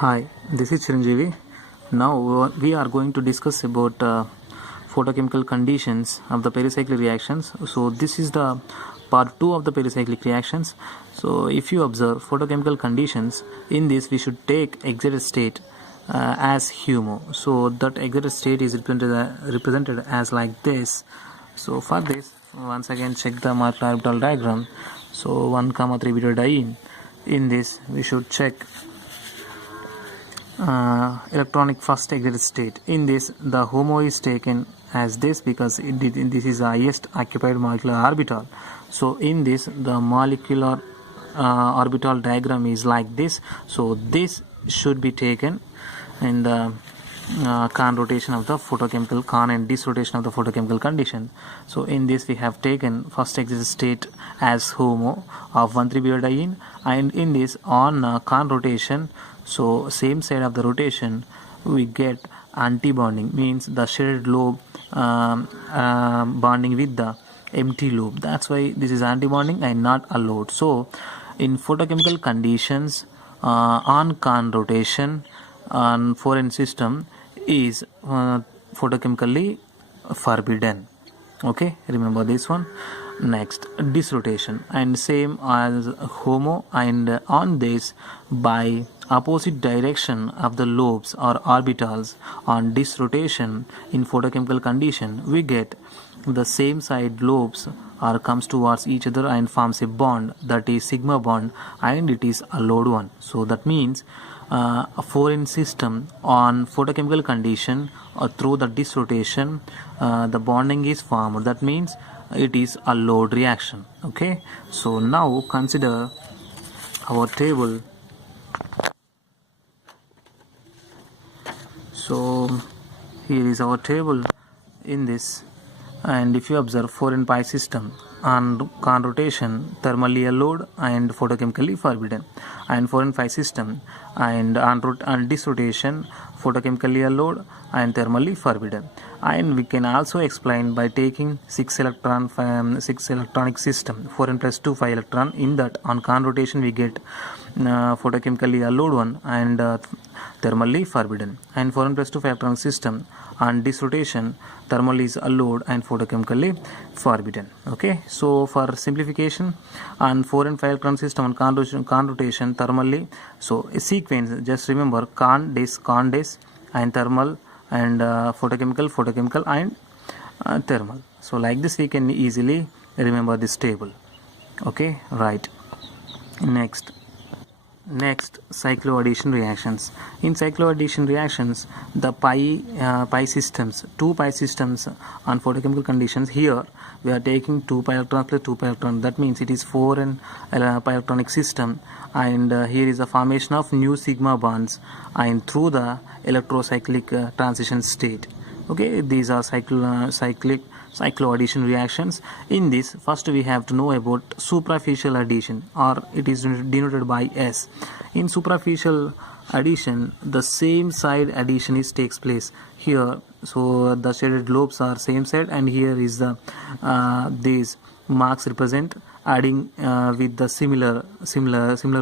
Hi, this is Chiranjeevi. Now we are going to discuss about photochemical conditions of the pericyclic reactions. So this is the part 2 of the pericyclic reactions. So if you observe photochemical conditions, in this we should take excited state as HUMO. So that excited state is represented as like this. So for this, once again check the molecular orbital diagram. So 1, 3 butadiene. In this we should check electronic first excited state. In this the HOMO is taken as this because this is the highest occupied molecular orbital. So in this the molecular orbital diagram is like this. So this should be taken in the Kahn rotation of the photochemical Kahn and dis rotation of the photochemical condition. So in this we have taken first excited state as HOMO of 1,3-butadiene, and in this on Kahn rotation, so same side of the rotation we get anti-bonding, means the shaded lobe bonding with the empty lobe. That's why this is anti-bonding and not allowed. So in photochemical conditions on Kahn rotation on foreign system is photochemically forbidden. Okay, remember this one. Next, disrotation, and same as HOMO, and on this by opposite direction of the lobes or orbitals on disrotation in photochemical condition we get the same side lobes or comes towards each other and forms a bond, that is sigma bond, and it is allowed one. So that means a foreign system on photochemical condition through the disrotation the bonding is formed. That means it is a allowed reaction. Okay, so now consider our table. So here is our table in this, and if you observe foreign pi system on Kahn rotation thermally allowed and photochemically forbidden, and foreign pi system and on disrotation photochemically allowed and thermally forbidden. And we can also explain by taking 6 electronic system, 4n plus 2 5 electron. In that on Kahn rotation we get photochemically allowed one and thermally forbidden, and 4n plus 2 5 electronic system on disrotation thermally is allowed and photochemically forbidden. Okay, so for simplification, on 4 and 5 electron system on Kahn rotation thermally, so a sequence, just remember Kahn dis and thermal and photochemical and thermal. So like this we can easily remember this table. Okay, right. Next, cycloaddition reactions. In cycloaddition reactions, the pi systems, 2 pi systems on photochemical conditions, here we are taking 2 pi electrons plus 2 pi electron. That means it is 4 and pi electronic system, and here is the formation of new sigma bonds and through the electrocyclic transition state. Okay, these are cycloaddition reactions. In this, first we have to know about superficial addition, or it is denoted by S. In superficial addition, the same side addition takes place here. So the shaded lobes are same side, and here is the these marks represent adding with the similar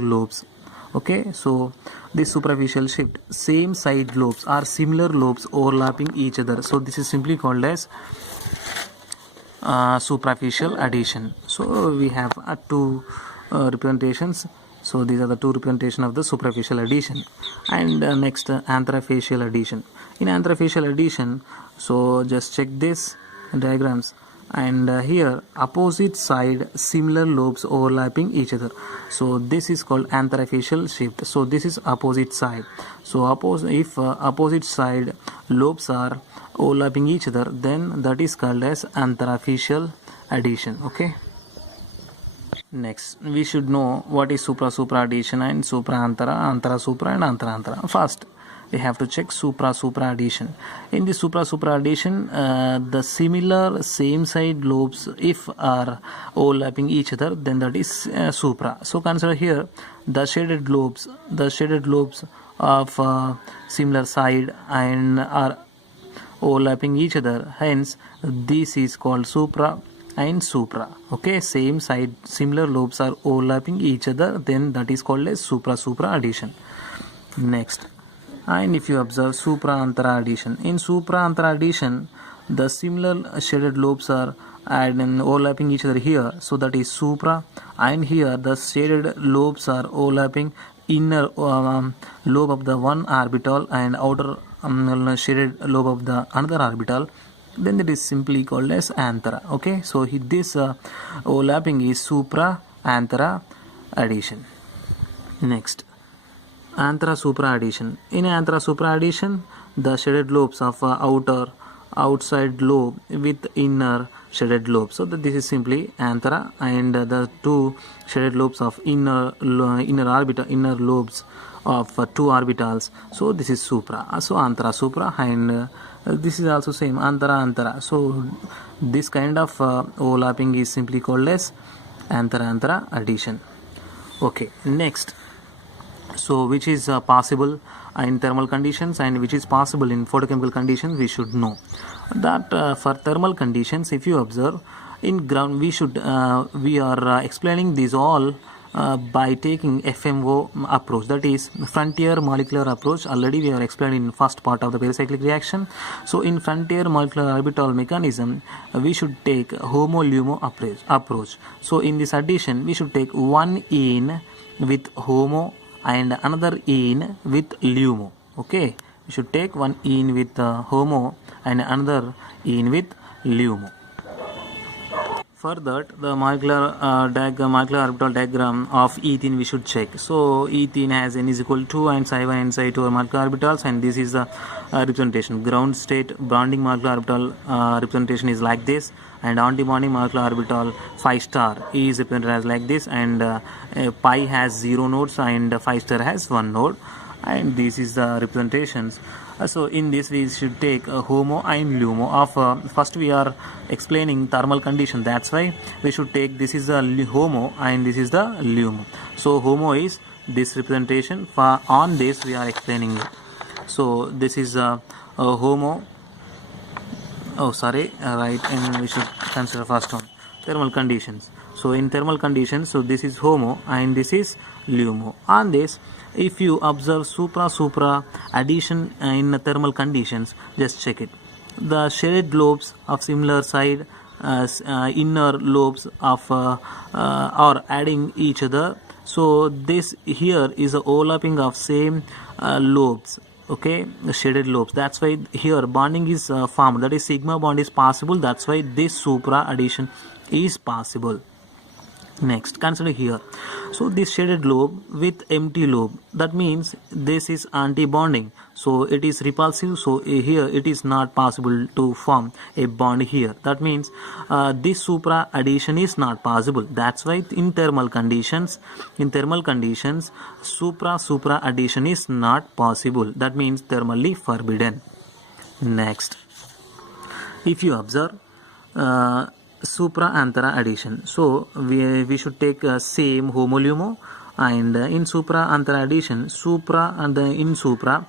lobes. Okay, so this superficial shift, same side lobes or similar lobes overlapping each other, so this is simply called as superficial addition. So we have two representations. So these are the two representations of the superficial addition. And next, anthrofacial addition. In anthrofacial addition, so just check this diagrams, and here opposite side similar lobes overlapping each other, so this is called anthrofacial shift. So this is opposite side. So if opposite side lobes are overlapping each other, then that is called as anthrofacial addition. Okay, next we should know what is supra addition and supra antara supra and antara. First we have to check supra addition. In the supra addition, the similar same side lobes if are overlapping each other, then that is supra. So consider here the shaded lobes of similar side and are overlapping each other, hence this is called supra and supra. Okay, same side similar lobes are overlapping each other, then that is called as supra addition. Next, and if you observe supra-antara addition, in supra-antara addition, the similar shaded lobes are and overlapping each other here, so that is supra, and here the shaded lobes are overlapping inner lobe of the one orbital and outer shaded lobe of the another orbital, then it is simply called as antara. Okay, so this overlapping is supra-antara addition. Next, antara supra addition. In antara supra addition, the shaded lobes of outside lobe with inner shaded lobe, so that this is simply antara, and the two shaded lobes of inner lobes of two orbitals, so this is supra, so antara supra, and this is also same antara. So this kind of overlapping is simply called as antara addition. Okay, next, so which is possible in thermal conditions and which is possible in photochemical conditions, we should know that for thermal conditions, if you observe in ground, we are explaining these all by taking FMO approach, that is frontier molecular approach. Already we are explained in first part of the pericyclic reaction. So in frontier molecular orbital mechanism, we should take homo-LUMO approach. So in this addition, we should take one in with homo and another in with LUMO. Okay, we should take one in with homo and another in with LUMO. For that, the molecular orbital diagram of ethene we should check. So ethene has n is equal to 2 and psi 1 and psi 2 are molecular orbitals, and this is the representation. Ground state bonding molecular orbital representation is like this, and antibonding molecular orbital 5 star is represented as like this, and pi has 0 nodes and 5 star has 1 node, and this is the representations. So in this we should take homo and LUMO of first we are explaining thermal condition, that's why we should take this is the homo and this is the LUMO. So homo is this representation, for on this we are explaining it. So this is homo, right, and we should consider first one thermal conditions. So in thermal conditions, so this is homo and this is LUMO. On this, if you observe supra addition in thermal conditions, just check it. The shaded lobes of similar side inner lobes of are adding each other. So this here is a overlapping of same lobes. Okay, the shaded lobes. That's why here bonding is formed. That is sigma bond is possible. That's why this supra addition is possible. Next, consider here. So this shaded lobe with empty lobe, that means this is anti-bonding, so it is repulsive, so here it is not possible to form a bond here. That means this supra addition is not possible. That's why in thermal conditions supra addition is not possible. That means thermally forbidden. Next, if you observe supra-antara addition, so we should take same homo-LUMO, and in supra-antara addition, in supra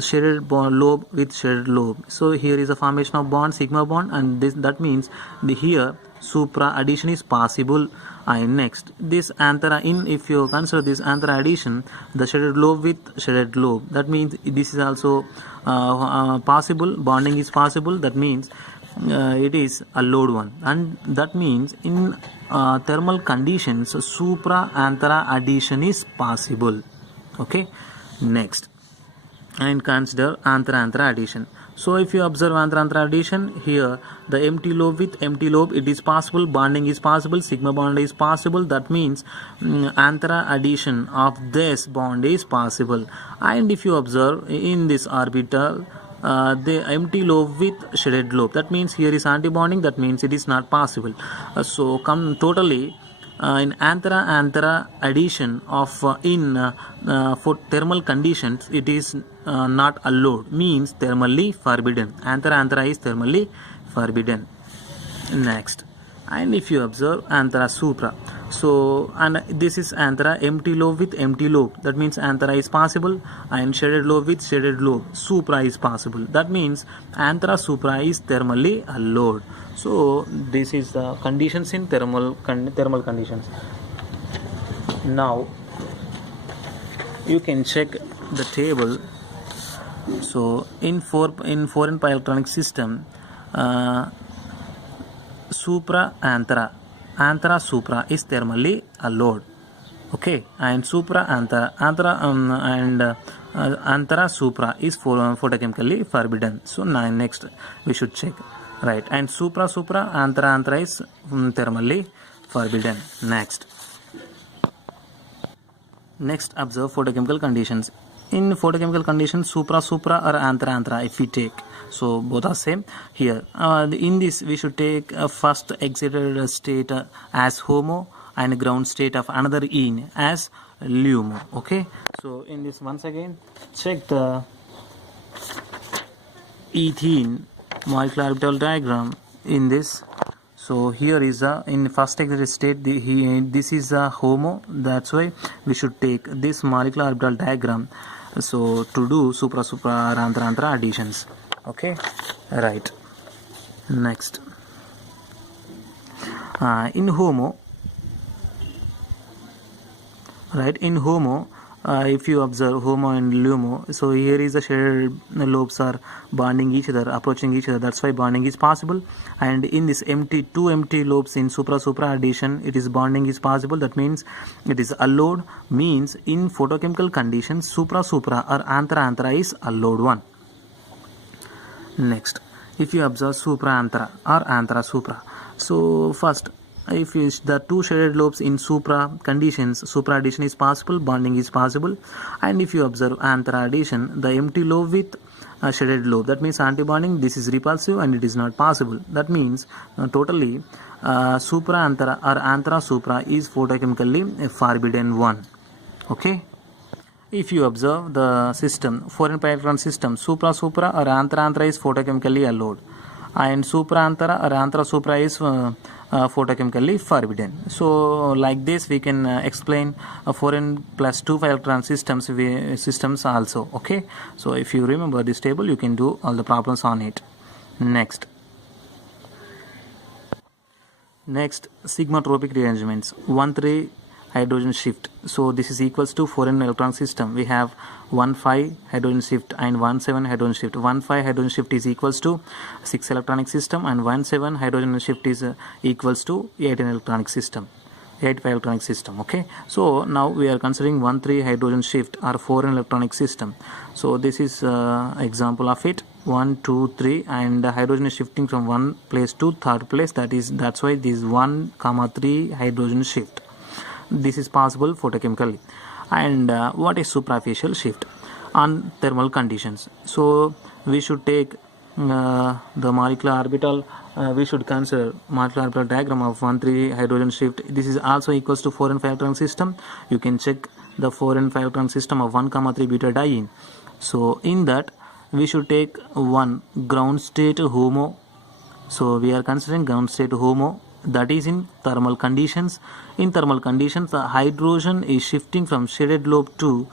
shaded bond lobe with shaded lobe. So here is a formation of bond, sigma bond, and that means here supra addition is possible. And next, this antara if you consider this antara addition, the shaded lobe with shaded lobe, that means this is also possible, bonding is possible. That means it is a allowed one, and that means in thermal conditions supra-antara addition is possible. Okay, next, and consider antara-antara addition. So if you observe antara-antara addition, here the empty lobe with empty lobe, it is possible, bonding is possible, sigma bond is possible. That means antara addition of this bond is possible. And if you observe in this orbital the empty lobe with shaded lobe, that means here is antibonding, that means it is not possible. So come totally in antara addition of for thermal conditions, it is not allowed, means thermally forbidden. Antara is thermally forbidden. Next, and if you observe antara supra, so and this is antara empty lobe with empty lobe, that means antara is possible, and shaded lobe with shaded lobe, supra is possible. That means antara supra is thermally allowed. So this is the conditions in thermal conditions. Now you can check the table. So in 4n pi electronic system, supra anthera supra is thermally allowed. Okay, and supra anthera and anthera supra is photochemically forbidden. So now next we should check, right? And supra anthera is thermally forbidden. Next observe photochemical conditions. In photochemical conditions, supra or anthera if we take, so both are same here. In this we should take first excited state as HOMO and ground state of another ene as LUMO. Okay, so in this once again check the ethene molecular orbital diagram in this. So here is in first excited state this is a HOMO, that's why we should take this molecular orbital diagram so to do supra or anthera additions. Okay, right. Next, in HOMO, right, in HOMO, if you observe HOMO and LUMO, so here is the shaded lobes are bonding each other, approaching each other, that's why bonding is possible. And in this two empty lobes in supra addition, it is bonding is possible, that means it is allowed, means in photochemical conditions supra or anthera is allowed one. Next, if you observe supra anthera or anthera supra, so first if the two shaded lobes in supra conditions, supra addition is possible, bonding is possible. And if you observe anthera addition, the empty lobe with a shaded lobe, that means antibonding, this is repulsive and it is not possible. That means totally supra anthera or anthera supra is photochemically forbidden one. Okay, if you observe the system 4n pi electron system, supra or anthera is photochemically allowed, and supra anthera or anthera supra is photochemically forbidden. So like this we can explain 4n plus 2 pi electron systems also. Okay, so if you remember this table you can do all the problems on it. Next, sigmatropic rearrangements. 1,3 hydrogen shift, so this is equals to 4n electron system. We have 1,5 hydrogen shift and 1,7 hydrogen shift. 1,5 hydrogen shift is equals to 6 electronic system, and 1,7 hydrogen shift is equals to 18 electronic system, 8 pi electronic system. Okay, so now we are considering 1,3 hydrogen shift or 4n electronic system. So this is example of it. 1, 2, 3, and the hydrogen is shifting from one place to third place. That's why this 1,3 hydrogen shift. This is possible photochemically. And what is superficial shift on thermal conditions? So we should take the molecular orbital, we should consider molecular orbital diagram of 1,3 hydrogen shift. This is also equals to 4n 5 electron system. You can check the 4n 5 electron system of 1,3 butadiene. So in that we should take one ground state HOMO. So we are considering ground state HOMO, that is in thermal conditions. In thermal conditions, the hydrogen is shifting from shaded lobe to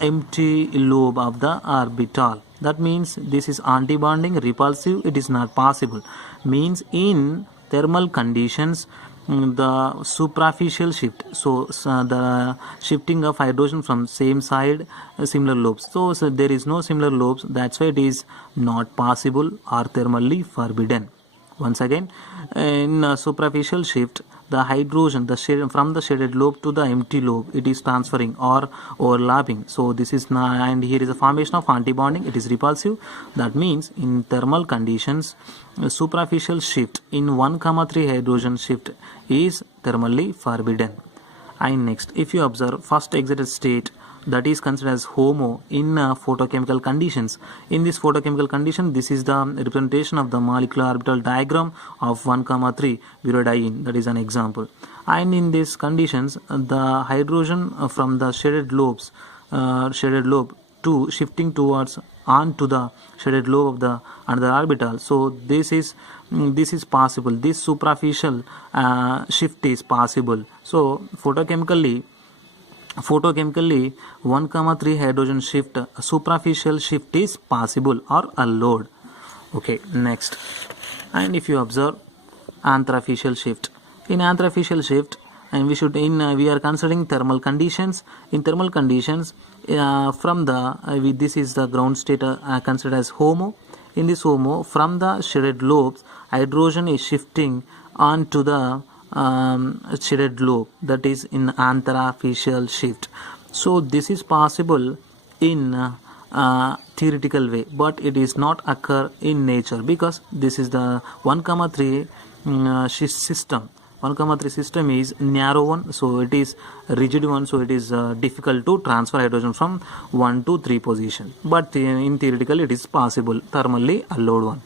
empty lobe of the orbital. That means this is antibonding, repulsive, it is not possible. Means in thermal conditions, the superficial shift, so the shifting of hydrogen from same side, similar lobes. So there is no similar lobes, that's why it is not possible or thermally forbidden. Once again, in superficial shift, the hydrogen from the shaded lobe to the empty lobe, it is transferring or overlapping. So this is and here is a formation of antibonding, it is repulsive. That means in thermal conditions, superficial shift in 1,3 hydrogen shift is thermally forbidden. And next, if you observe first excited state, that is considered as HOMO in photochemical conditions. In this photochemical condition, this is the representation of the molecular orbital diagram of 1,3 butadiene. That is an example. And in these conditions, the hydrogen from the shaded lobe to shifting towards onto the shaded lobe of the another orbital. So this is possible. This superficial shift is possible. So photochemically 1,3 hydrogen shift, superficial shift is possible or allowed. Okay, next. And if you observe anthroficial shift, in anthroficial shift, and we are considering thermal conditions. In thermal conditions, from the this is the ground state considered as HOMO. In this HOMO, from the shaded lobes, hydrogen is shifting onto the shaded lobe, that is in antara-facial shift. So this is possible in theoretical way, but it is not occur in nature, because this is the 1,3 system. 1,3 system is narrow one, so it is rigid one, so it is difficult to transfer hydrogen from 1 to 3 position, but in theoretical it is possible, thermally allowed one.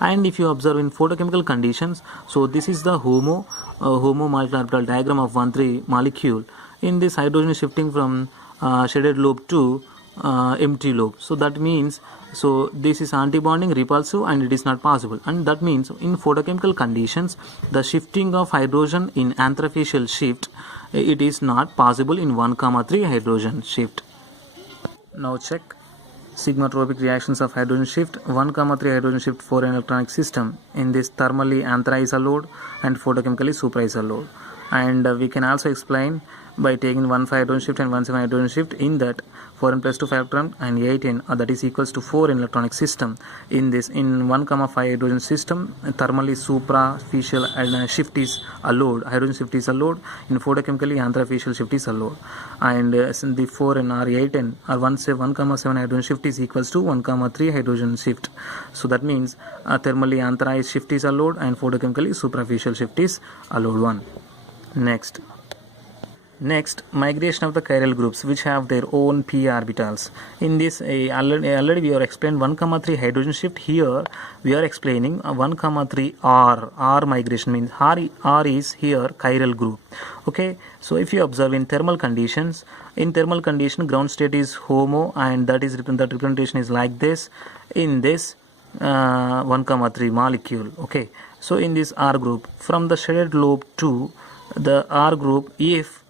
And if you observe in photochemical conditions, so this is the HOMO molecular orbital diagram of 1,3 molecule. In this, hydrogen is shifting from shaded lobe to empty lobe. So that means, so this is antibonding, repulsive, and it is not possible. And that means in photochemical conditions, the shifting of hydrogen in antherfacial shift, it is not possible in 1,3 hydrogen shift. Now check sigmatropic reactions of hydrogen shift. 1,3 hydrogen shift for an electronic system. In this, thermally anthra is allowed and photochemically supra is allowed. And we can also explain by taking 1,5 hydrogen shift and 1,7 hydrogen shift. In that, 4n plus 2 electron and 8n, that is equals to 4 in electronic system. In this, in 1,5 hydrogen system, thermally supraficial shift is allowed, hydrogen shift is allowed. In photochemically antherfacial shift is allowed. And the 4n or 8n or 1,7 hydrogen shift is equals to 1,3 hydrogen shift. So that means thermally anthra shift is allowed and photochemically supraficial shift is allowed one. Next, migration of the chiral groups which have their own p orbitals. In this, already we have explained 1,3 hydrogen shift. Here we are explaining 1,3 R migration, means R is here chiral group. Okay, so if you observe in thermal conditions, ground state is HOMO, and that representation is like this. In this 1,3 molecule. Okay, so in this R group, from the shaded lobe to the R group, if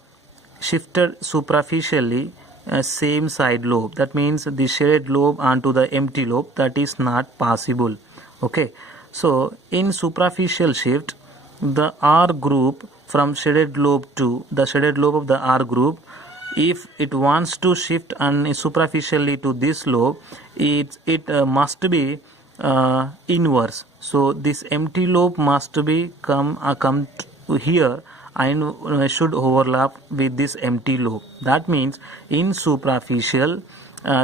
shifted superficially same side lobe, that means the shaded lobe onto the empty lobe, that is not possible. Okay, so in superficial shift, the R group from shaded lobe to the shaded lobe of the R group, if it wants to shift superficially to this lobe, it must be inverse. So this empty lobe must be come to here and should overlap with this empty lobe. That means in superficial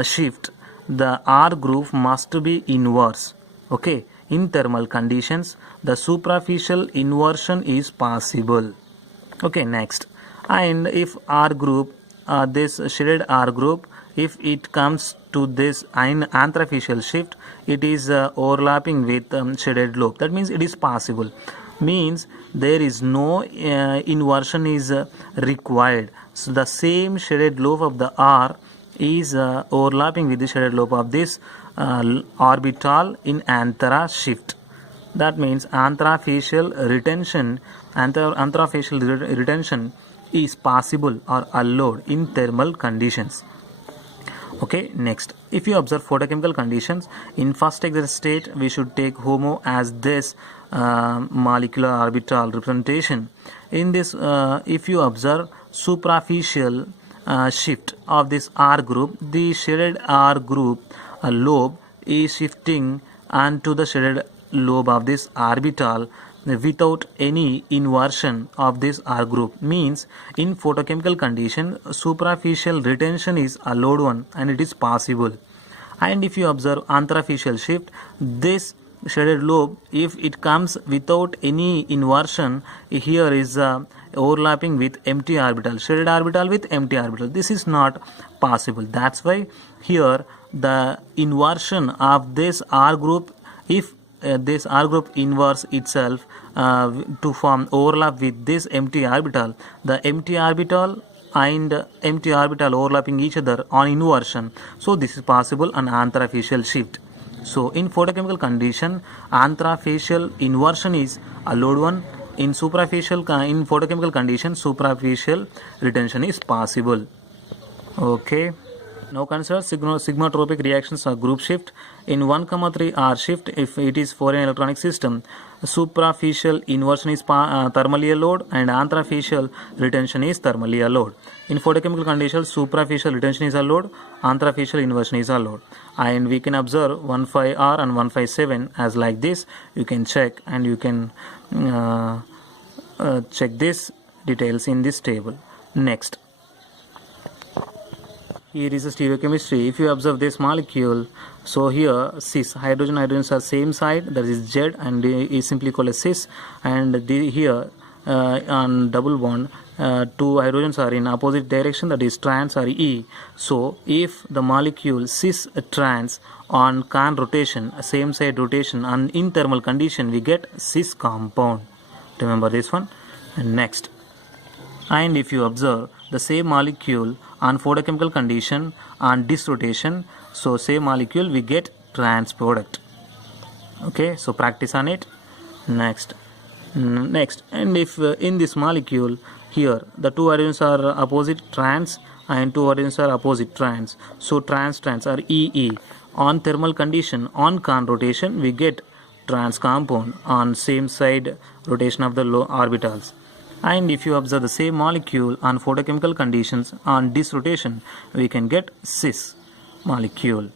shift, the R group must be inverse. Okay, in thermal conditions, the superficial inversion is possible. Okay, next, and if R group, this shaded R group, if it comes to this antherfacial shift, it is overlapping with shaded lobe. That means it is possible. Means there is no inversion is required. So the same shaded lobe of the R is overlapping with the shaded lobe of this orbital in anthera shift. That means antherfacial retention is possible or allowed in thermal conditions. Okay, next, if you observe photochemical conditions, in first excited state we should take HOMO as this molecular orbital representation. In this, if you observe superficial shift of this R group, the shaded R group lobe is shifting onto the shaded lobe of this orbital without any inversion of this R group. Means in photochemical condition, superficial retention is allowed one, and it is possible. And if you observe antherfacial shift, this shaded lobe, if it comes without any inversion, here is overlapping with empty orbital, shaded orbital with empty orbital. This is not possible. That's why here the inversion of this R group, if this R group inverse itself to form overlap with this empty orbital, the empty orbital and empty orbital overlapping each other on inversion. So this is possible on antherfacial shift. So in photochemical condition, antherfacial inversion is allowed one. In photochemical condition, superficial retention is possible. Okay. Now consider sigmatropic reactions or group shift. In 1,3 R shift, if it is for an electronic system, superficial inversion is thermally allowed and anthrofacial retention is thermally allowed. In photochemical conditions, superficial retention is allowed, anthrofacial inversion is allowed. And we can observe 15R and 157 as like this. You can check and you can check this details in this table. Next. Here is a stereochemistry. If you observe this molecule, so here cis, hydrogens are same side, that is Z, and is simply called as cis, and here on double bond, two hydrogens are in opposite direction, that is trans or E. So if the molecule cis trans on can rotation, same side rotation, and in thermal condition we get cis compound. Remember this one. And next. And if you observe the same molecule on photochemical condition on disrotation, so same molecule we get trans product. Okay, so practice on it. Next, and if in this molecule here the two hydrogens are opposite trans and two hydrogens are opposite trans, so trans are EE. On thermal condition on con rotation we get trans compound on same side rotation of the low orbitals. And if you observe the same molecule on photochemical conditions on disrotation, we can get cis molecule.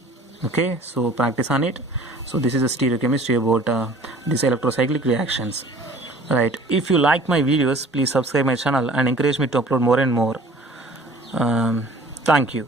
Okay, so practice on it. So this is a stereochemistry about these electrocyclic reactions. Right, if you like my videos, please subscribe my channel and encourage me to upload more and more. Thank you.